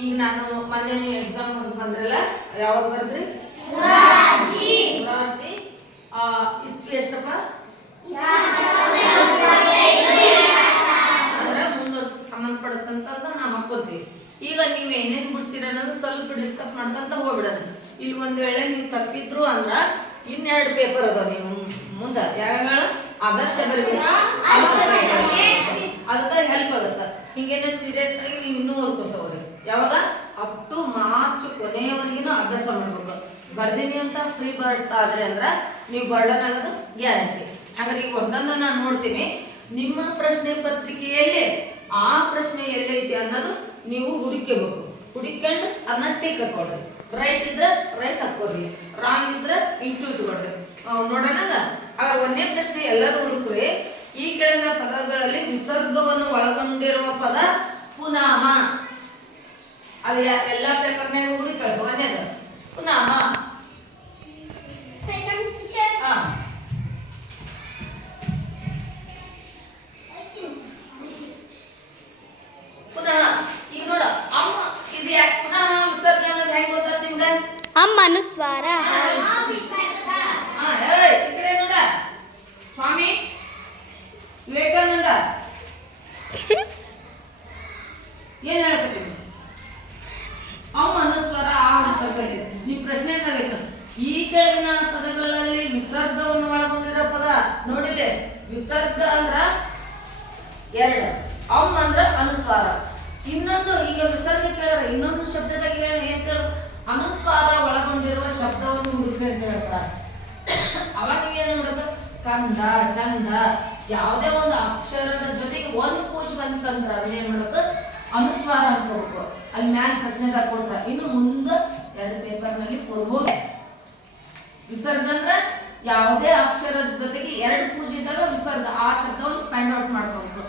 ಈಗ ನಾನು ಮೊನ್ನೆ ನೀವು ಎಕ್ಸಾಮ್ ಬಂದ್ರಲ್ಲ, ಯಾವಾಗ ಬರೆದ್ರಿ? ಇಸ್ವಿ ಎಷ್ಟಪ್ಪ? ಅಂದ್ರೆ ಮುಂದುವರ್ಸಕ್ಕೆ ಸಂಬಂಧಪಡುತ್ತಂತ ನಾವು ಹಾಕೋತೀವಿ. ಈಗ ನೀವು ಏನೇನು ಬಿಡಿಸಿರ ಅನ್ನೋದು ಸ್ವಲ್ಪ ಡಿಸ್ಕಸ್ ಮಾಡ್ಕೊಂತ ಹೋಗ್ಬಿಡೋಣ. ಇಲ್ಲಿ ಒಂದು ವೇಳೆ ನೀವು ತಪ್ಪಿದ್ರು ಅಂದ್ರೆ ಇನ್ನೆರಡು ಪೇಪರ್ ಅದಾವ ನೀವು ಮುಂದೆ. ಯಾವ್ಯಾವ? ಆದರ್ಶ ಅದಕ್ಕೆ ಹೆಲ್ಪ್ ಆಗುತ್ತೆ. ಹಿಂಗೇನೆ ಸೀರಿಯಸ್ ಆಗಿ ನೀವು ಇನ್ನೂ ಓದ್ಕೊತವ್ರಿ. ಯಾವಾಗ? ಅಪ್ ಟು ಮಾರ್ಚ್ ಕೊನೆಯವರೆಗಿನ ಅಭ್ಯಾಸ ಮಾಡ್ಬೇಕು. ಬರ್ದೀನಿ ಅಂತ ಫ್ರೀ ಬರ್ಡ್ಸ್ ಆದ್ರೆ ಅಂದ್ರೆ ನೀವು ಬರ್ಡನ್ ಆಗೋದು ಗ್ಯಾರಂಟಿ. ಹಾಗಾದ್ರೆ ಈಗ ಒಂದೊಂದು ನಾನು ನೋಡ್ತೀನಿ. ನಿಮ್ಮ ಪ್ರಶ್ನೆ ಪತ್ರಿಕೆಯಲ್ಲಿ ಆ ಪ್ರಶ್ನೆ ಎಲ್ಲೈತಿ ಅನ್ನೋದು ನೀವು ಹುಡುಕಬೇಕು. ಹುಡುಕೊಂಡು ಅದನ್ನ ಟಿಕ್ ಹಾಕೊಡ್ರಿ. ರೈಟ್ ಇದ್ರೆ ರೈಟ್ ಹಾಕೋರಿ, ರಾಂಗ್ ಇದ್ರೆ ಇಂಟು ಇಟ್ಕೊಡ್ರಿ. ನೋಡೋಣ. ಆಗ ಒಂದೇ ಪ್ರಶ್ನೆ ಎಲ್ಲರೂ ಹುಡುಕ್ರಿ. ಈ ಕೆಳಗಿನ ಪದಗಳಲ್ಲಿ ವಿಸರ್ಗವನ್ನು ಒಳಗೊಂಡಿರುವ ಪದ ಪುನಃ. ಅದು ಎಲ್ಲ ಪೇಪರ್ನಾಗ ಹುಡುಕಿ ಒಂದೇದು ಪುನಃ. ಪುನಃ ಈಗ ನೋಡ ಅಮ್ಮ ಇದು ಯಾಕೆ ಪುನಃ ವಿಸರ್ಗ ಅನ್ನೋದು ಹೆಂಗ್ ಗೊತ್ತಾಗ್ತದೆ ನಿಮ್ಗೆ? ಅಮ್ಮ ಅನುಸ್ವಾರ. ಈ ಕಡೆ ನೋಡ. ಸ್ವಾಮಿ ವಿವೇಕಾನಂದ ಏನ್ ಹೇಳಕತ್ತೀನಿ? ಅಮ್ಮ ಅನುಸ್ವಾರ ಆ ವಿಸರ್ಗ. ನಿಮ್ ಪ್ರಶ್ನೆ ಏನಾಗೈತೆ? ಈ ಕೆಳಗಿನ ಪದಗಳಲ್ಲಿ ವಿಸರ್ಗವನ್ನು ಒಳಗೊಂಡಿರೋ ಪದ ನೋಡಿಲೆ. ವಿಸರ್ಗ ಅಂದ್ರ ಎರಡು, ಅಮ್ಮ ಅಂದ್ರ ಅನುಸ್ವಾರ. ಇನ್ನೊಂದು ಈಗ ವಿಸರ್ಗ ಕೇಳ್ಯಾರ, ಇನ್ನೊಂದು ಶಬ್ದದಾಗ ಏನ್ ಕೇಳ? ಅನುಸ್ವಾರ ಒಳಗೊಂಡಿರುವ ಶಬ್ದವನ್ನು ಹುಡುಕ್ರಿ ಅಂತ ಹೇಳ್ತಾರ. ಅವಾಗ ಏನ್ ನೋಡಕ? ಕಂದ, ಚಂದ, ಯಾವುದೇ ಒಂದು ಅಕ್ಷರದ ಜೊತೆಗೆ ಒಂದು ಕೂಜು ಬಂತಂದ್ರ ಅದನ್ನೇನ್ ಮಾಡಬೇಕು? ಅನುಸ್ವಾರ ಅನ್ಕೋಬೇಕು. ಅಲ್ಲಿ ಮ್ಯಾಲ್ ಪ್ರಶ್ನೆದಾಗ ಕೊಟ್ರ. ಇನ್ನು ಮುಂದೆ ಎರಡು ಪೇಪರ್ನಲ್ಲಿ ಕೊಡ್ಬೋದು. ವಿಸರ್ಗ ಅಂದ್ರ ಯಾವುದೇ ಅಕ್ಷರದ ಜೊತೆಗೆ ಎರಡು ಕೂಜು ಇದ್ದಾಗ ವಿಸರ್ಗ. ಆ ಶಬ್ದವನ್ನು ಫೈಂಡ್ ಔಟ್ ಮಾಡ್ಕೋಬೇಕು.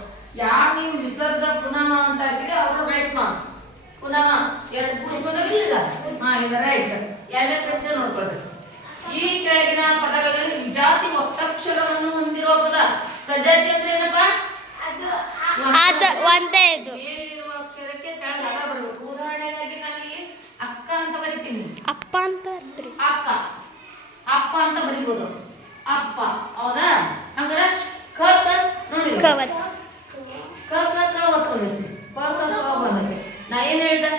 ಯಾರು ನೀವು ವಿಸರ್ಗ ಪುನಃ ಅಂತ ಹಾಕಿದ್ರೆ ಅವರು ರೈಟ್ ಮಾರ್ಕ್ಸ್. ಪುನಃ ಎರಡು ಕೂಜು ಬಂದಾಗ ಈಗ ರೈಟ್. ಎರಡನೇ ಪ್ರಶ್ನೆ ನೋಡ್ಕೊಳ್ರಿ. ಈ ಕೆಳಗಿನ ಪದಗಳಲ್ಲಿ ವಿಜಾತಿ ಒತ್ತಕ್ಷರವನ್ನು ಹೊಂದಿರುವ ಪದ ಸಜಾತಿ ಅಂದ್ರೆ ಏನಪ್ಪ? ಮೇಲಿರುವ ಅಕ್ಷರಕ್ಕೆ ಕೆಳಗೆ ಬರಬೇಕು. ಉದಾಹರಣೆಗಾಗಿ ನಾನು ಇಲ್ಲಿ ಅಕ್ಕ ಅಂತ ಬರಿತೀನಿ. ಅಪ್ಪ ಅಂತ ಅಕ್ಕ, ಅಪ್ಪ ಅಂತ ಬರಿಬೋದು. ಅಪ್ಪ, ಹೌದಾ? ಹಂಗಾರೆ ಕ ನೋಡಿ, ಕ ಒತ್ತೈತಿ, ಕ ಬಂದೈತಿ. ನಾ ಏನ್ ಹೇಳ್ದೆ?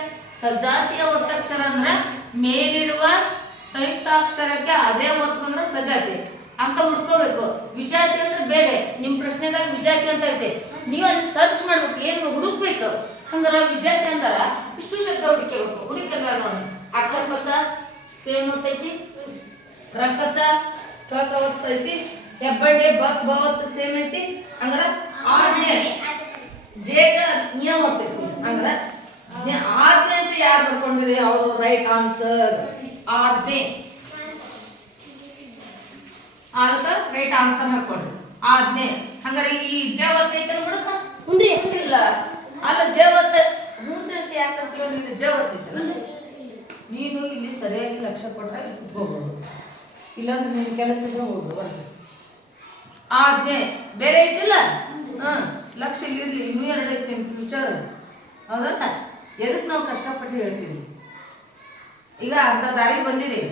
ಸಜಾತಿಯ ಒತ್ತಕ್ಷರ ಅಂದ್ರೆ ಮೇಲಿರುವ ಸಂಯುಕ್ತಾಕ್ಷರಕ್ಕೆ ಅದೇ ಒತ್ತು ಬಂದ್ರೆ ಸಜಾತಿ ಅಂತ ಹುಡ್ಕೋಬೇಕು. ವಿಜಾತಿ ಅಂದ್ರೆ ಬೇರೆ. ನಿಮ್ ಪ್ರಶ್ನೆದಾಗ ವಿಜಾತಿ ಅಂತ ಐತೆ, ನೀವು ಅಲ್ಲಿ ಸರ್ಚ್ ಮಾಡ್ಬೇಕು, ಏನ್ ಹುಡುಕ್ಬೇಕು. ಹಂಗಾರ ವಿಜಾತಿ ಅಂತಾರ ಇಷ್ಟು ಶಬ್ದ ಹುಡುಕಬೇಕು. ಹುಡುಕಲ್ಲ ನೋಡಿ. ಅಕ್ಕಪಕ್ಕ ಸೇಮ್ ಒತ್ತೈತಿ, ರಕ್ಕಸ ಕ ಒತ್ತೈತಿ, ಹೆಬ್ಬಡ್ಡೆ ಬಕ್ ಬವತ್ತು ಸೇಮ್ ಐತಿ. ಹಂಗಾರ ಆಜ್ಞೆ ಜೇಗ ಇಯ ಒತ್ತೈತಿ. ಹಂಗಾರ ಆಜ್ಞೆ ಅಂತ ಯಾರು ಬರ್ಕೊಂಡಿರಿ ಅವರು ರೈಟ್ ಆನ್ಸರ್. ಆಜ್ಞೆ ಅದಕ್ಕೆ ರೈಟ್ ಆನ್ಸರ್ ಹಾಕೊಡ್ರಿ. ಆಜ್ಞೆ. ಹಂಗಾರೆ ಈ ಜವತ್ ಐತೆ ಬಿಡುತ್ತ ಇಲ್ಲ ಅಲ್ಲ ಜವತ್ ಮುಂದೆ ಅಂತ ಯಾಕಂತೀವ? ನೀನು ಜವತ್ ಐತಲ್ಲ, ನೀನು ಇಲ್ಲಿ ಸರಿಯಾಗಿ ಲಕ್ಷ್ಯ ಕೊಟ್ರೆ ಹೋಗ್ಬೋದು. ಇಲ್ಲಾಂದ್ರೆ ನಿನ್ ಕೆಲಸ ಇದ್ರೆ ಹೋಗ್ಬೋದು. ಆಜ್ಞೆ ಬೇರೆ ಐತಿಲ್ಲ. ಲಕ್ಷ್ಯ ಇರ್ಲಿ. ಇನ್ನೂ ಎರಡು ಐತಿ ನಿಮ್ ಫ್ಯೂಚರ್, ಹೌದಲ್ಲ? ಎದಕ್ಕೆ ನಾವು ಕಷ್ಟಪಟ್ಟು ಹೇಳ್ತೀವಿ. ಈಗ ಅರ್ಧ ದಾರಿ ಬಂದಿರಿ,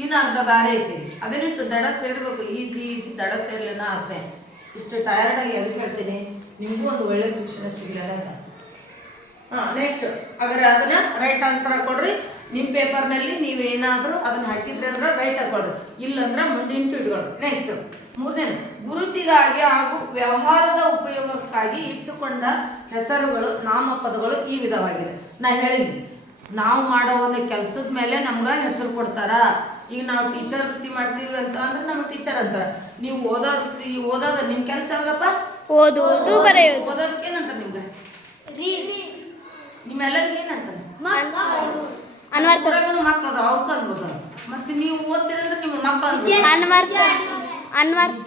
ಇನ್ನು ಅರ್ಧ ದಾರಿ ಐತಿ. ಅದನ್ನಿಟ್ಟು ದಡ ಸೇರ್ಬೇಕು. ಈಸಿ ದಡ ಸೇರ್ಲಿನ ಆಸೆ. ಇಷ್ಟು ಟಯರ್ಡ್ ಆಗಿ ಎದಕ್ಕೆ ಹೇಳ್ತೀನಿ? ನಿಮಗೂ ಒಂದು ಒಳ್ಳೆ ಶಿಕ್ಷಣ ಸಿಗ್ಲಿಲ್ಲ ಅಂತ. ನೆಕ್ಸ್ಟ್ ಹಾಗಾದ್ರೆ ಅದನ್ನ ರೈಟ್ ಆನ್ಸರ್ ಹಾಕೊಡ್ರಿ. ನಿಮ್ಮ ಪೇಪರ್ನಲ್ಲಿ ನೀವೇನಾದರೂ ಅದನ್ನ ಹಾಕಿದ್ರಿ ಅಂದ್ರೆ ರೈಟ್ ಹಾಕೊಡ್ರಿ, ಇಲ್ಲಂದ್ರೆ ಮುಂದಿನ ಇಟ್ಕೊಳ್ರಿ. ನೆಕ್ಸ್ಟ್ ಮೂರನೇದು, ಗುರುತಿಗಾಗಿ ಹಾಗೂ ವ್ಯವಹಾರದ ಉಪಯೋಗಕ್ಕಾಗಿ ಇಟ್ಟುಕೊಂಡ ಹೆಸರುಗಳು ನಾಮಪದಗಳು ಈ ವಿಧವಾಗಿದೆ. ನಾ ಹೇಳಿದ್ವಿ, ನಾವು ಮಾಡೋ ಒಂದು ಕೆಲಸದ ಮೇಲೆ ನಮ್ಗೆ ಹೆಸರು ಕೊಡ್ತಾರ. ಈಗ ನಾವು ಟೀಚರ್ ವೃತ್ತಿ ಮಾಡ್ತೀವಿ ಅಂತ ಅಂದ್ರೆ ನಮ್ಮ ಟೀಚರ್ ಅಂತಾರ. ನೀವು ಓದೋ ವೃತ್ತಿ ಓದೋದ ನಿಮ್ಮ ಕೆಲಸ ಯಾವಾಗಪ್ಪ? ಓದೋದು ಬರೆಯೋದು. ಓದೋದಕ್ಕೆ ಏನಂತಾರೆ ನಿಮ್ಗೆ? ನಿಮ್ಮೆಲ್ಲರಿಗೂ ಏನಂತಾರೆ? ಹೊರಗನು ಮಕ್ಳು ಅದ ಅವಕ್ಕ ಅನ್ಬೋದು. ಮತ್ತೆ ನೀವು ಓದ್ತೀರಂದ್ರೆ ನಿಮ್ಮ ಮಕ್ಕಳು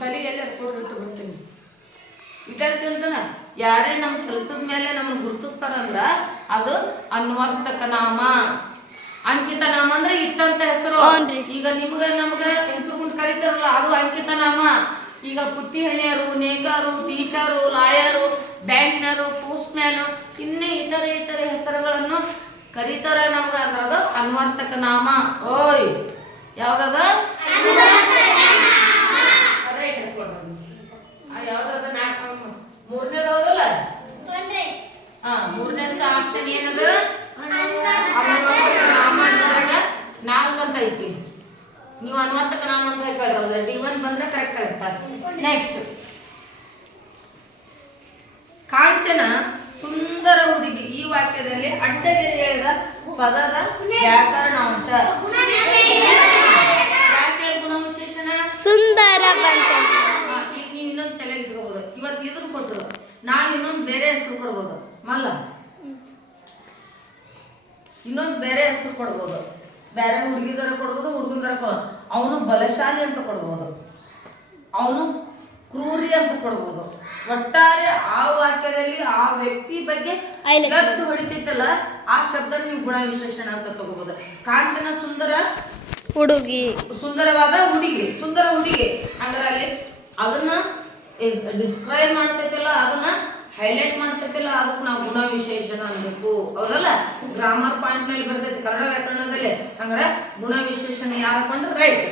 ತಲೆ ಎಲ್ಲ ಕೊಟ್ಬಿಟ್ಟು ಬರ್ತೀನಿ. ವಿದ್ಯಾರ್ಥಿ ಅಂತಾನ ಯಾರೇ ನಮ್ಮ ಕೆಲಸದ ಮೇಲೆ ನಮ್ಮನ್ನು ಗುರುತಿಸ್ತಾರಂದ್ರ ಅದು ಅನ್ವರ್ತಕ ನಾಮ. ಅಂಕಿತ ನಾಮ ಅಂದ್ರೆ ಇಟ್ಟಂತ ಹೆಸರು. ಈಗ ನಿಮ್ಗ ನಮ್ಗ ಹೆಸರು ಕೊಂಡು ಕರೀತಾರಲ್ಲ ಅದು ಅಂಕಿತ ನಾಮ. ಈಗ ಪುಟ್ಟಿ ಹಣಿಯರು, ನೇಕಾರು, ಟೀಚರು, ಲಾಯರು, ಬ್ಯಾಂಕ್ನರು, ಪೋಸ್ಟ್ ಮ್ಯಾನು, ಇನ್ನೇ ಇತರೆ ಹೆಸರುಗಳನ್ನು ಕರೀತಾರ ನಮ್ಗ ಅಂದ್ರ ಅದು ಅನ್ವರ್ಥಕ ನಾಮ. ಓಯ್ ಯಾವ್ದದ ರೈಟ್ ಯಾವ್ದದ ಮೂರನೇದು ಹೌದಲ್ಲ? ಮೂರನೇದಕ್ಕೆ ಆಪ್ಷನ್ ಏನದ? ಅನ್ವರ್ಥಕ ನಾಮ ಅನ್ನೋದ್ರಾಗ 4 ಅಂತ ಐತಿ. ನೀವು ಅನ್ವರ್ಥಕ ನಾಮ ಅಂತ ಹೇಳ್ಕೊಳ್ರಿ, D1 ಬಂದ್ರೆ ಕರೆಕ್ಟ್ ಆಗ್ತಾರೆ. ನೆಕ್ಸ್ಟ್, ಕಾಂಚನ ಸುಂದರ ಹುಡುಗಿ ಈ ವಾಕ್ಯದಲ್ಲಿ ಅಡ್ಡಗೆರೆ ಎಳೆದ ಪದದ ವ್ಯಾಕರಣಾಂಶ. ಯಾಕೆ ಗುಣವಿಶೇಷಣ? ಸುಂದರ ಬಂತ. ಈಗ ನೀವು ಇನ್ನೊಂದು ತಲೆಗೆ ಇಟ್ಕೋಬಹುದು. ಇವತ್ತು ಇದನ್ನ ಕೊಟ್ರು, ನಾಳೆ ಇನ್ನೊಂದು ಬೇರೆ ಹೆಸರು ಕೊಡ್ಬೋದು. ಮಲ್ಲ ಇನ್ನೊಂದು ಬೇರೆ ಹೆಸರು ಕೊಡ್ಬೋದು. ಬೇರೆ ಹುಡುಗಿದರ ಕೊಡ್ಬೋದು, ಹುಡುಗಂದರ ಕೊಡ್ಬೋದು. ಅವನು ಬಲಶಾಲಿ ಅಂತ ಕೊಡ್ಬೋದು, ಅವನು ಕ್ರೂರಿ ಅಂತ ಕೊಡ್ಬೋದು. ಒಟ್ಟಾರೆ ಆ ವಾಕ್ಯದಲ್ಲಿ ಆ ವ್ಯಕ್ತಿ ಬಗ್ಗೆ ಗತ್ತು ಹೊಡಿತೈತಲ್ಲ, ಆ ಶಬ್ದ ನೀವು ಗುಣ ವಿಶೇಷಣ ಅಂತ ತಗೋಬಹುದು. ಕಾಂಚನ ಸುಂದರ ಹುಡುಗಿ, ಸುಂದರವಾದ ಹುಡುಗಿ, ಸುಂದರ ಹುಡುಗಿ ಅಂದ್ರೆ ಅಲ್ಲಿ ಅದನ್ನ ಡಿಸ್ಕ್ರೈಬ್ ಮಾಡ್ತೈತಲ್ಲ, ಅದನ್ನ ಹೈಲೈಟ್ ಮಾಡ್ತೈತಲ್ಲ, ಅದಕ್ಕೆ ನಾವು ಗುಣ ವಿಶೇಷಣ ಅನ್ಬೇಕು. ಹೌದಲ್ಲ? ಗ್ರಾಮರ್ ಪಾಯಿಂಟ್ ನಲ್ಲಿ ಬರ್ತೈತಿ ಕನ್ನಡ ವ್ಯಾಕರಣದಲ್ಲಿ. ಹಂಗಾರೆ ಗುಣ ವಿಶೇಷಣ ಯಾರು ಹಾಕೊಂಡ್ರೆ ರೈಟ್.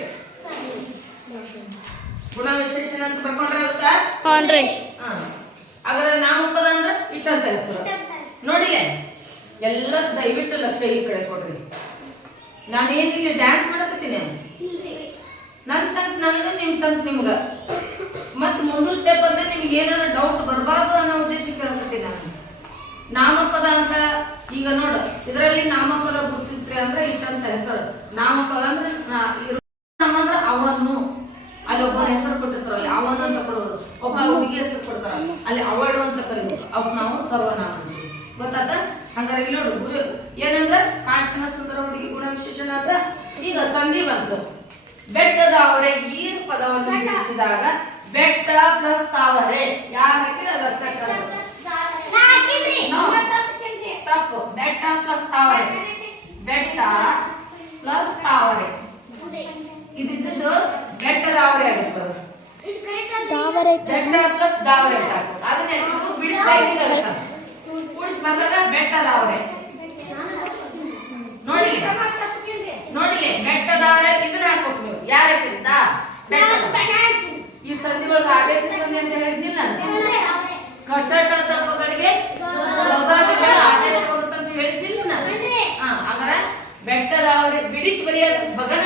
ಗುಣ ವಿಶೇಷಣ ಅಂತ ಬರ್ಕೊಂಡ್ರೆ ಅದಕ್ಕ ಅದ್ರ ನಾಮಪದ ಅಂದ್ರೆ ಇಟ್ಟಂತ ಹೆಸರು. ನೋಡಿಲೆ ಎಲ್ಲ ದಯವಿಟ್ಟು ಲಕ್ಷ್ಯ ಈ ಕಡೆ ಕೊಡ್ರಿ. ನಾನೇನಿಲ್ಲ ಡ್ಯಾನ್ಸ್ ಮಾಡಕತ್ತೀನಿ, ನನ್ ಸಂಕ್ ನನಗ, ನಿಮ್ ಸಂಕ್ ನಿಮ್ಗ. ಮತ್ ಮುಂದಿನ ಪೇಪರ್ನ ನಿಮ್ಗೆ ಏನಾರ ಡೌಟ್ ಬರಬಾರ್ದು ಅನ್ನೋ ಉದ್ದೇಶಕ್ಕೆ ಕೇಳಕತ್ತೀನಿ ನಾನು. ನಾಮಪದ ಅಂತ ಈಗ ನೋಡು, ಇದರಲ್ಲಿ ನಾಮಪದ ಗುರುತಿಸ್ರಿ ಅಂದ್ರೆ ಇಟ್ಟಂತ ಹೆಸರು. ನಾಮಪದ ಅಂದ್ರೆ ಅಂದ್ರೆ ಅವನು, ಅಲ್ಲಿ ಒಬ್ಬ ಹೆಸರು ಕೊಟ್ಟಿರ್ತಾರಲ್ಲ ಅವನು ಅಂತ ಕೊಡೋದು, ಒಬ್ಬ ಹುಡುಗಿ ಹೆಸರು ಕೊಡ್ತಾರ ಅಲ್ಲಿ ಅವಳು ಅಂತ ಕರೀಬೋದು. ಅವ್ ನಾವು ಸರ್ವನಾಮ ಗೊತ್ತಾದ? ಹಂಗಾರೆ ಇಲ್ಲಿ ನೋಡು ಗುರು ಏನಂದ್ರ ಕಾಂಚನ ಸುಂದರ ಹುಡುಗಿ ಗುಣ ವಿಶೇಷಣ ಅಂತ. ಈಗ ಸಂಧಿ ಬಂತು. ಬೆಟ್ಟದ ಅವರೆ ಈ ಪದವನ್ನು ಬಿಡಿಸಿದಾಗ ಬೆಟ್ಟ ಪ್ಲಸ್ ತಾವರೆ ಯಾರು ಹಾಕಿದ್ರೆ ಅದಷ್ಟ ತಪ್ಪು. ಬೆಟ್ಟ ಪ್ಲಸ್ ತಾವರೆ, ಬೆಟ್ಟ ಪ್ಲಸ್ ತಾವರೆ ಇದಿದ್ದು ಬೆಟ್ಟದ ಅವರೆ ಆಗುತ್ತದೆ. ಬೆಟ್ಟ ಪ್ಲಸ್ ದಾವರೆ ಸಾಕು. ಅದನ್ನ ಬಿಡಿಸಿದಾಗ ಕೂಡಿಸಿ ಬಂದಾಗ ಬೆಟ್ಟದ ಅವರೆ. ನೋಡಿಲಿ ನೋಡಿಲಿ ಬೆಟ್ಟದ ಅವರೆ ಇದನ್ನ ಹಾಕ್ಬೇಕು ನೀವು. ಯಾರ ಈ ಸಂಧಿಗಳಿಗೆ ಆದೇಶ ಸಂಧಿ ಅಂತ ಹೇಳಿದ್ನಿಲ್ಲ. ಕಚಟ ತಪ್ಪಗಳಿಗೆ ಆದೇಶ ಹೋಗುತ್ತಂತ ಹೇಳಿದ್ನಿಲ್ಲ ನಾನು. ಹಾಗಾದ್ರೆ ಬೆಟ್ಟದ ಅವರೆ ಬಿಡಿಸಿ ಬರೆಯೋದು ಬಗನ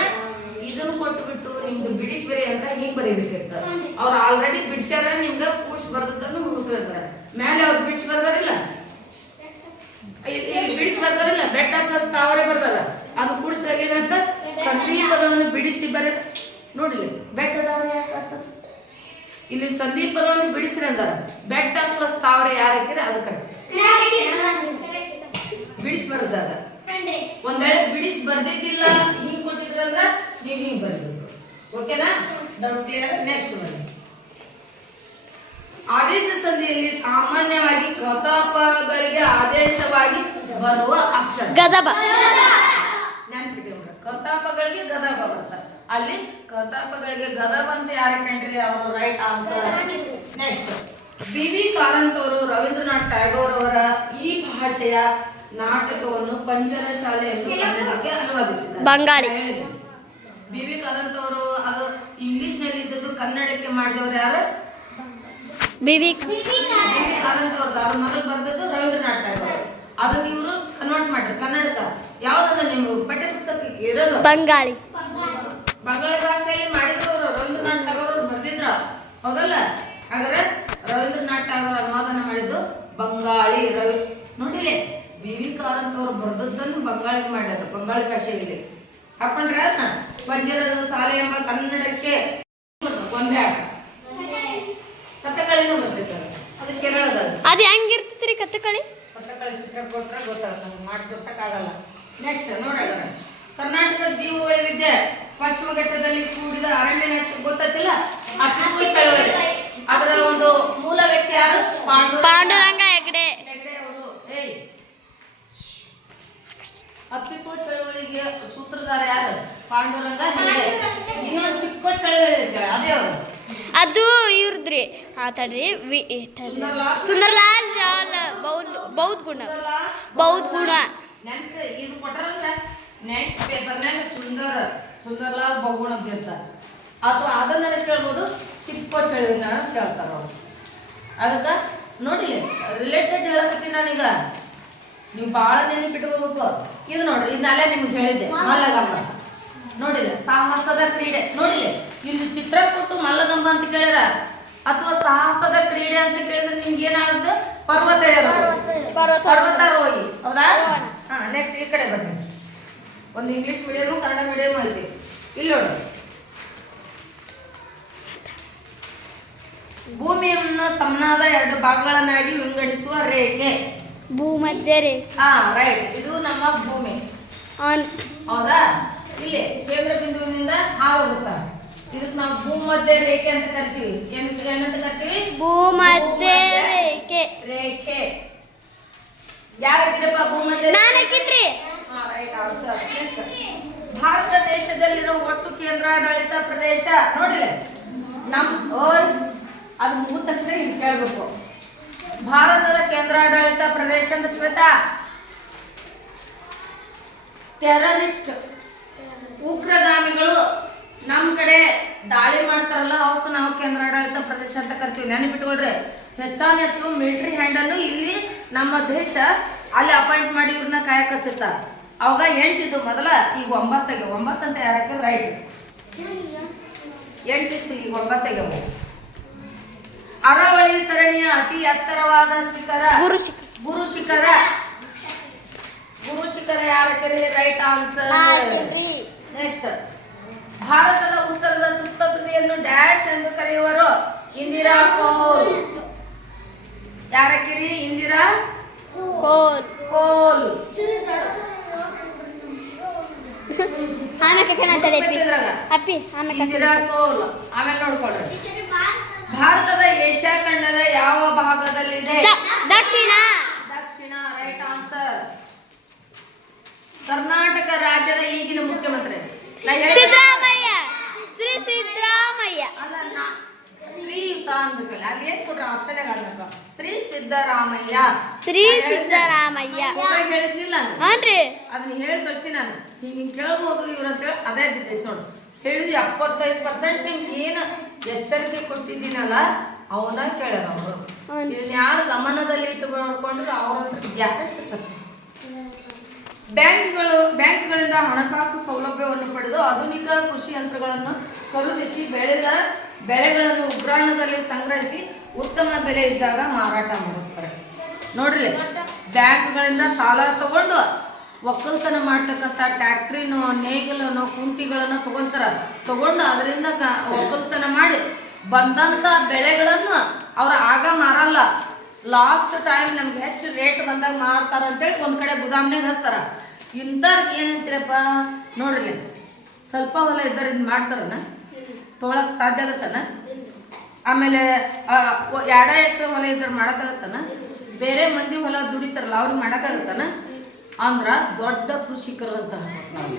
ಇದನ್ನು ಕೊಟ್ಟುಬಿಟ್ಟು ನಿಮ್ದು ಬಿಡಿಸಿ ಬರಿ ಅಂತ ಹಿಂಗ್ ಬರೀಬೇಕಿರ್ತಾರ. ಅವ್ರು ಆಲ್ರೆಡಿ ಬಿಡಿಸ್ಯಾರ, ನಿಮ್ಗ ಕೂಡ್ಸಿ ಬರ್ದನ್ನು ಹುಡುಕ್ತಿರ್ತಾರ. ಮೇಲೆ ಅವ್ರು ಬಿಡಿಸಿ ಬರ್ದಾರಿಲ್ಲ, ಬಿಡಿಸಿ ಬರ್ತಾರಿಲ್ಲ, ಬೆಟ್ಟ ಪ್ಲಸ್ ತಾವರೆ ಬರ್ದಾರ. ಅದು ಕೂಡಿಸಿದಾಗ ಏನಂತ ಸಂಧಿ ಪದವನ್ನು ಬಿಡಿಸಿ ಬರ. ನೋಡಿಲಿ ಬೆಟ್ಟದ ಇಲ್ಲಿ ಸಂಧಿ ಪದವನ್ನು ಬಿಡಿಸ್ರಿ ಅಂದಾರ. ಬೆಟ್ಟ ಪ್ಲಸ್ ತಾವರೆ ಯಾರು ಹಾಕಿದ್ರೆ ಅದು ಕರೆಕ್ಟ್. ಬಿಡಿಸಿ ಬರ್ದಾಗ ಒಂದ್ ವೇಳೆ ಬಿಡಿಸಿ ಬರ್ದಿದ್ದಿಲ್ಲ ಹಿಂಗ್ ಕೊಟ್ಟಿದ್ರಂದ್ರ ನೀವು ಹಿಂಗ್ ಬರ್ಬೇಕು. ಓಕೆನಾ? Doubt clear? ನೆಕ್ಸ್ಟ್ ಬನ್ನಿ. ಆದೇಶ ಸಂಧಿಯಲ್ಲಿ ಸಾಮಾನ್ಯವಾಗಿ ಕತಾಪಗಳಿಗೆ ಆದೇಶವಾಗಿ ಬರುವ ಅಕ್ಷರ ಗದಬ. ನೆನ್ಪಿಟ್ಕೊಂಡ್ರೆ ಕತಾಪಗಳಿಗೆ ಗದಬ ಬರ್ತಾರೆ. ಅಲ್ಲಿ ಕತಾಪಗಳಿಗೆ ಗದಬ ಅಂತ ಯಾರು ಕಂಡ್ರಿ ಅವರು right answer. Next, BV. Karanth ಅವರು ರವೀಂದ್ರನಾಥ್ ಟ್ಯಾಗೋರ್ ಅವರ ಈ ಭಾಷೆಯ ನಾಟಕವನ್ನು ಪಂಜರ ಶಾಲೆ ಎಂದು ಕನ್ನಡಕ್ಕೆ ಅನುವಾದಿಸಿದ್ದಾರೆ. ಬಂಗಾಳಿ. ಬಿ.ವಿ. ಕಾರಂತ್ ಅವರು ಅದು ಇಂಗ್ಲಿಷ್ ನಲ್ಲಿ ಇದ್ದದ್ದು ಕನ್ನಡಕ್ಕೆ ಮಾಡಿದವರು ಯಾರು? ಬಿ.ವಿ. ಕಾರಂತ್ ಅವ್ರದ್ದು. ಅವ್ರ ಮೊದಲು ಬರ್ದದ್ದು ರವೀಂದ್ರನಾಥ್ ಟ್ಯಾಗೋರ್. ಅದನ್ನ ಇವರು ಕನ್ವರ್ಟ್ ಮಾಡ್ರಿ ಕನ್ನಡಕ. ಯಾವ್ದದ ನಿಮ್ಮ ಪಠ್ಯ ಪುಸ್ತಕಕ್ಕೆ ಇರೋದು? ಬಂಗಾಳಿ. ಬಂಗಾಳಿ ಭಾಷೆಯಲ್ಲಿ ಮಾಡಿದ್ರು ಅವರು. ರವೀಂದ್ರನಾಥ್ ಟ್ಯಾಗೋರ್ ಅವರು ಬರ್ದಿದ್ರ, ಹೌದಲ್ಲ? ಹಾಗಾದ್ರೆ ರವೀಂದ್ರನಾಥ್ ಟ್ಯಾಗೋರ್ ಅನುವಾದನ ಮಾಡಿದ್ದು ಬಂಗಾಳಿ. ನೋಡಿಲೆ ಬಿ.ವಿ. ಕಾರಂತ್ ಅವರು ಬರ್ದದ್ದನ್ನು ಬಂಗಾಳಿ ಮಾಡ್ಯಾರ, ಬಂಗಾಳಿ ಭಾಷೆಯಲ್ಲಿ ಹಾಕೊಂಡ್ರೆ ಅದನ್ನ ಪಂಜರದ ಶಾಲೆ ಎಂಬ ಕನ್ನಡಕ್ಕೆ ಒಂದೇ ಆಟ. ಕಥಗಳಿನೂ ಬರ್ತಿರ್ತಾರೆ, ಅದು ಕೇರಳದ. ಅದು ಹೆಂಗಿರ್ತೈತ್ರಿ ಕಥಕಳಿ? ಕಥಕಳಿ ಚಿತ್ರ ಕೊಟ್ರೆ ಗೊತ್ತಾಗುತ್ತೆ, ನಮ್ಗೆ ಮಾಡಿ ತೋರ್ಸಕ್ಕಾಗಲ್ಲ. ನೆಕ್ಸ್ಟ್ ನೋಡೋಣ, ಕರ್ನಾಟಕ ಜೀವ ವೈವಿಧ್ಯ ಪಶ್ಚಿಮ ಘಟ್ಟದಲ್ಲಿ ಕೂಡಿದ ಅರಣ್ಯ ನಾಶ ಗೊತ್ತಿಲ್ಲ. ಅಪ್ಪಿಕುಳ ಚಳವಳಿ ಅದರ ಒಂದು ಮೂಲ ವ್ಯಕ್ತಿ ಯಾರು? ಪಾಂಡುರಂಗ ಹೆಗಡೆ ಅವರು. ಅಪ್ಪಿಕುಳ ಚಳವಳಿಗೆ ಸೂತ್ರಧಾರ ಯಾರು? ಪಾಂಡುರಂಗ ಹೆಗಡೆ. ಇನ್ನೊಂದು ಚಿಕ್ಕ ಚಳವಳಿ ಇರ್ತಾರೆ, ಅದೇ ಅವರು. ಅದು ಇವ್ರದ್ರಿ ತಡ್ರಿ ಸುಂದರ್ಲಾಲ್ ಬೌದ್ಧ ಗುಣ. ನೆನ್ಪು ಇದು ಕೊಟ್ರಲ್ಲ ನೆಕ್ಸ್ಟ್ ಪೇಪರ್ನಾಗ ಸುಂದರಲಾಲ್ ಬಹುಗುಣದ್ದು ಅಂತ ಅಥವಾ ಅದನ್ನ ಕೇಳ್ಬೋದು ಚಿಪ್ಪ ಚಳಿವಿನ ಅಂತ ಕೇಳ್ತಾರ ಅವ್ರು. ಅದಕ್ಕೆ ನೋಡಿ ರಿಲೇಟೆಡ್ ಹೇಳಕತ್ತೀನಿ ನಾನೀಗ ನೀವು ಭಾಳ ನೆನಪಿಟ್ಕೋಬೇಕು. ಇದು ನೋಡ್ರಿ ಇದನ್ನೆಲ್ಲ ನಿಮ್ಗೆ ಹೇಳಿದ್ದೆ ಮಲ್ಲಗಂಬ ನೋಡಿಲ್ಲ ಸಾಹಸದ ಕ್ರೀಡೆ ನೋಡಿಲ್ಲ ಇಲ್ಲಿ ಚಿತ್ರ ಕೊಟ್ಟು ಮಲ್ಲಗಂಬ ಅಂತ ಕೇಳ್ಯಾರ ಅಥವಾ ಸಾಹಸದ ಕ್ರೀಡೆ ಅಂತ ಕೇಳಿದ್ರೆ ನಿಮ್ಗೆ ಏನಾಗುತ್ತೆ ಪರ್ವತಾರೋಹಿ ಹೌದಾ? ಹಾ ನೆಕ್ಸ್ಟ್ ಈ ಕಡೆ ಬನ್ನಿ. ಒಂದು ಇಂಗ್ಲಿಷ್ ಮೀಡಿಯಮ್ ಕನ್ನಡ ಮೀಡಿಯಂ ಐತಿ. ಇಲ್ಲಿ ನೋಡಿ ಭೂಮಿಯನ್ನು ಸಮನಾದ 2 ಭಾಗಗಳನ್ನಾಗಿ ವಿಂಗಡಿಸುವ ರೇಖೆ ಭೂಮಧ್ಯ ರೇಖೆ. ಹಾ ರೈಟ್, ಇದು ನಮ್ಮ ಭೂಮಿ ಹೌದಾ? ಇಲ್ಲಿ ಕೇಂದ್ರ ಬಿಂದುವಿನಿಂದ ಹಾವಾಗುತ್ತ ಇದಕ್ಕೆ ನಾವು ಭೂಮಧ್ಯ ರೇಖೆ ಅಂತ ಕರಿತೀವಿ. ಏನಂತ ಕರಿತೀವಿ? ಭೂಮಧ್ಯ ರೇಖೆ. ರೇಖೆ ಯಾರಪ್ಪ ಭೂಮಧ್ಯ? ನಾನು ಹಾಕಿನ್ರಿ. ಹಾ ರೈಟ್ ಆನ್ಸರ್. ಭಾರತ ದೇಶದಲ್ಲಿರೋ ಒಟ್ಟು ಕೇಂದ್ರಾಡಳಿತ ಪ್ರದೇಶ ನೋಡಿಲ್ಲ ಅದು ಮುಗಿದ ತಕ್ಷಣ ಇದು ಕೇಳಬೇಕು. ಭಾರತದ ಕೇಂದ್ರಾಡಳಿತ ಪ್ರದೇಶ ಅಂದ್ರೆ ಶ್ವೇತಾ ಟೆರರಿಸ್ಟ್ ಉಗ್ರಗಾಮಿಗಳು ನಮ್ಮ ಕಡೆ ದಾಳಿ ಮಾಡ್ತಾರಲ್ಲ ಅವಕ್ಕೆ ನಾವು ಕೇಂದ್ರಾಡಳಿತ ಪ್ರದೇಶ ಅಂತ ಕರಿತೀವಿ. ನೆನಪಿಟ್ಕೊಳ್ರಿ, ಹೆಚ್ಚು ಮಿಲಿಟರಿ ಹ್ಯಾಂಡನ್ನು ಇಲ್ಲಿ ನಮ್ಮ ದೇಶ ಅಲ್ಲಿ ಅಪಾಯಿಂಟ್ ಮಾಡಿ ಇವ್ರನ್ನ ಕಾಯಕ್ಕೆ ಹಚ್ಚುತ್ತ. ಅವಾಗ 8 ಇದ್ದು ಮೊದಲ, ಈಗ 9 ಅಂತ ಯಾರಕ್ಕೆ ರೈಟ್ 8 ಇತ್ತು, ಈಗ 9 ಅರಾವಳಿ ಸರಣಿಯ ಅತಿ ಎತ್ತರವಾದ ಶಿಖರ ಗುರು ಶಿಖರ ಯಾರಕ್ಕೆ ರೈಟ್ ಆನ್ಸರ್. ನೆಕ್ಸ್ಟ್ ಭಾರತದ ಉತ್ತರದ ತುತ್ತ ತುದಿಯನ್ನು ಡ್ಯಾಶ್ ಎಂದು ಕರೆಯುವರು ಇಂದಿರಾ ಕೋಲ್. ಯಾರಕ್ಕಿರಿ? ಇಂದಿರಾ ಕೋಲ್. ಇಂದಿರಾ ಕೋಲ್. ಆಮೇಲೆ ನೋಡ್ಕೊಳ್ಳಿ, ಭಾರತದ ಏಷ್ಯಾ ಖಂಡದ ಯಾವ ಭಾಗದಲ್ಲಿದೆ? ದಕ್ಷಿಣ. Right answer. ಕರ್ನಾಟಕ ರಾಜ್ಯದ ಈಗಿನ ಮುಖ್ಯಮಂತ್ರಿ ಸಿದ್ದರಾಮಯ್ಯ. ಶ್ರೀ ಸಿದ್ದರಾಮಯ್ಯ. ಅಲ್ಲ ಶ್ರೀಯುತ ಅನ್ಬೇಕಲ್ಲ, ಅಲ್ಲಿ ಏನ್ ಕೊಟ್ರ ಆಪ್ಷನ್ ಆಗ್ಬೇಕು ಶ್ರೀ ಸಿದ್ದರಾಮಯ್ಯ. ಹೇಳಿದ್ನಿಲ್ಲ ಅದನ್ನ ಹೇಳಿ ಕಳ್ಸಿ ನಾನು ಹಿಂಗೆ ಕೇಳ್ಬೋದು ಇವ್ರ ಅಂತ ಹೇಳಿ ಅದೇ ಬಿದ್ದೈತಿ ನೋಡಿ. ಹೇಳಿದ್ವಿ 75% ನಿಮ್ಗೆ ಏನು ಎಚ್ಚರಿಕೆ ಕೊಟ್ಟಿದ್ದೀನಲ್ಲ ಅವನ್ನ ಕೇಳ್ಯಾರ ಅವರು. ಇದನ್ನ ಯಾರು ಗಮನದಲ್ಲಿ ಇಟ್ಟುಕೊಂಡ್ರು ಅವ್ರ ಗ್ಯಾರಂಟಿ ಸಕ್ಸಸ್. ಬ್ಯಾಂಕ್ಗಳಿಂದ ಹಣಕಾಸು ಸೌಲಭ್ಯವನ್ನು ಪಡೆದು ಆಧುನಿಕ ಕೃಷಿ ಯಂತ್ರಗಳನ್ನು ಖರೀದಿಸಿ ಬೆಳೆದ ಬೆಳೆಗಳನ್ನು ಉಗ್ರಾಣದಲ್ಲಿ ಸಂಗ್ರಹಿಸಿ ಉತ್ತಮ ಬೆಲೆ ಇದ್ದಾಗ ಮಾರಾಟ ಮಾಡುತ್ತಾರೆ. ನೋಡ್ರಿ, ಬ್ಯಾಂಕ್ಗಳಿಂದ ಸಾಲ ತಗೊಂಡು ಒಕ್ಕಲ್ತನ ಮಾಡ್ತಕ್ಕಂಥ ಟ್ಯಾಕ್ಟ್ರಿನೋ ನೇಗಿಲನೋ ಕುಂಟಿಗಳನ್ನು ತಗೊಂಡು ಅದರಿಂದ ಒಕ್ಕಲ್ತನ ಮಾಡಿ ಬಂದಂಥ ಬೆಳೆಗಳನ್ನು ಅವ್ರು ಆಗ ಮಾರಲ್ಲ, ಲಾಸ್ಟ್ ಟೈಮ್ ನಮ್ಗೆ ಹೆಚ್ಚು ರೇಟ್ ಬಂದಾಗ ಮಾರ್ತಾರ ಅಂತೇಳಿ ಒಂದು ಕಡೆ ಗುದಾಮ್ನಾಗ ಹಚ್ತಾರ. ಇಂಥವ್ರಿಗೆ ಏನಂತೀರಪ್ಪ ನೋಡ್ರಿ, ಸ್ವಲ್ಪ ಹೊಲ ಇದ್ದಾರೆ ಇದು ಮಾಡ್ತಾರನ ತೊಗೊಳಕ್ಕೆ ಸಾಧ್ಯ ಆಗತ್ತನ? ಆಮೇಲೆ 2 ಎಕರೆ ಹೊಲ ಇದ್ರೆ ಮಾಡೋಕ್ಕಾಗತ್ತನ? ಬೇರೆ ಮಂದಿ ಹೊಲ ದುಡಿತಾರಲ್ಲ ಅವ್ರಿಗೆ ಮಾಡೋಕ್ಕಾಗತ್ತನ? ಅಂದ್ರೆ ದೊಡ್ಡ ಕೃಷಿಕರು ಅಂತ ನಾವು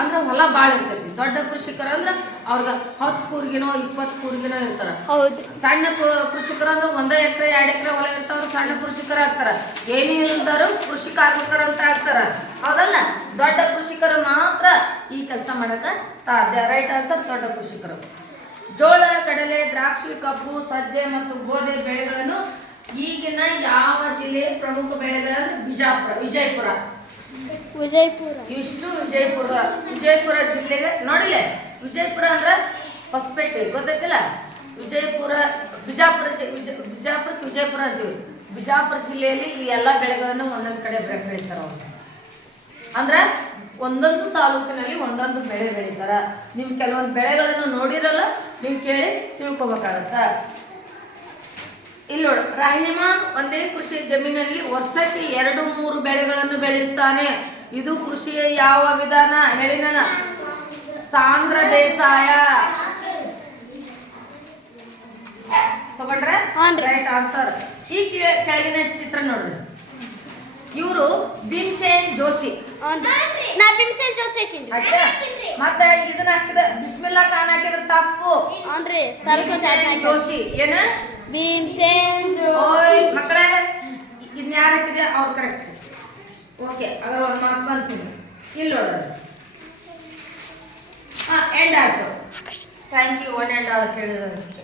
ಅಂದ್ರೆ ಹೊಲ ಭಾಳ ಇರ್ತೈತಿ. ದೊಡ್ಡ ಕೃಷಿಕರು ಅಂದ್ರೆ ಅವ್ರಿಗೆ 10 ಕೂರ್ಗಿನೋ 20 ಕೂರ್ಗಿನೋ ಇರ್ತಾರ. ಸಣ್ಣ ಕೃಷಿಕರು ಅಂದ್ರೆ 1 ಎಕರೆ 2 ಎಕರೆ ಹೊಲ ಇರ್ತಾವ್ರು ಸಣ್ಣ ಕೃಷಿಕರು ಆಗ್ತಾರ. ಏನಿಲ್ಲದಾರು ಕೃಷಿ ಕಾರ್ಮಿಕರು ಅಂತ ಆಗ್ತಾರ, ಹೌದಲ್ಲ? ದೊಡ್ಡ ಕೃಷಿಕರು ಮಾತ್ರ ಈ ಕೆಲಸ ಮಾಡಕ್ಕೆ ಸಾಧ್ಯ. ರೈಟ್ ಆನ್ಸರ್ ದೊಡ್ಡ ಕೃಷಿಕರು. ಜೋಳ, ಕಡಲೆ, ದ್ರಾಕ್ಷಿ, ಕಬ್ಬು, ಸಜ್ಜೆ ಮತ್ತು ಗೋಧಿ ಬೆಳೆಗಳನ್ನು ಈಗಿನ ಯಾವ ಜಿಲ್ಲೆಯ ಪ್ರಮುಖ ಬೆಳೆಗಳಂದ್ರೆ ವಿಜಯಪುರ. ಇಷ್ಟು ವಿಜಯಪುರ ಜಿಲ್ಲೆಗೆ ನೋಡಿಲ್ಲ. ವಿಜಯಪುರ ಅಂದ್ರೆ ಹೊಸಪೇಟೆ ಗೊತ್ತೈತಿಲ್ಲ? ಬಿಜಾಪುರಕ್ಕೆ ವಿಜಯಪುರ ಅಂತೀವಿ. ಬಿಜಾಪುರ ಜಿಲ್ಲೆಯಲ್ಲಿ ಈ ಎಲ್ಲ ಬೆಳೆಗಳನ್ನು ಒಂದೊಂದು ಕಡೆ ಬೆಳೀತಾರ. ಅಂದ್ರೆ ಒಂದೊಂದು ತಾಲೂಕಿನಲ್ಲಿ ಒಂದೊಂದು ಬೆಳೆ ಬೆಳೀತಾರ. ನೀವು ಕೆಲವೊಂದು ಬೆಳೆಗಳನ್ನು ನೋಡಿರಲ್ಲ, ನೀವು ಕೇಳಿ ತಿಳ್ಕೊಬೇಕಾಗತ್ತ. ಇಲ್ಲಿ ನೋಡಿ, ರಹಿಮಾನ್ ಒಂದೇ ಕೃಷಿ ಜಮೀನಲ್ಲಿ ವರ್ಷಕ್ಕೆ 2-3 ಬೆಳೆಗಳನ್ನು ಬೆಳೆಯುತ್ತಾನೆ. ಇದು ಕೃಷಿಯ ಯಾವ ವಿಧಾನ ಹೇಳಿನ? ಸಾಂದ್ರ ಬೇಸಾಯ. ತಗೊಂಡ್ರೆ ರೈಟ್ ಆನ್ಸರ್. ಈ ಕೆಳಗಿನ ಚಿತ್ರ ನೋಡ್ರಿ, ಇವರು ಭೀಮಸೇನ್ ಜೋಶಿ. ಮತ್ತೆ ಇದನ್ನ ಹಾಕಿದ ಬಿಸ್ಮಿಲ್ಲಾ ಖಾನ್ ಹಾಕಿದ್ರೆ ತಪ್ಪು. ಜೋಶಿ ಏನ? ಭೀಮಸೇನ್ ಜೋಶಿ. ಮಕ್ಕಳೇ ಇದನ್ನ ಯಾರು ಹಾಕಿದ್ರೆ ಅವ್ರು ಕರೆಕ್ಟ್. ಓಕೆ ಅದ್ರ ಒಂದು ಮಾರ್ಕ್ಸ್ ಬಂತೀನಿ ಇಲ್ಲಿ ನೋಡೋಣ ಎಂಡ್ ಆಯ್ತು ಥ್ಯಾಂಕ್ ಯು 1 and all ಕೇಳಿದಕ್ಕೆ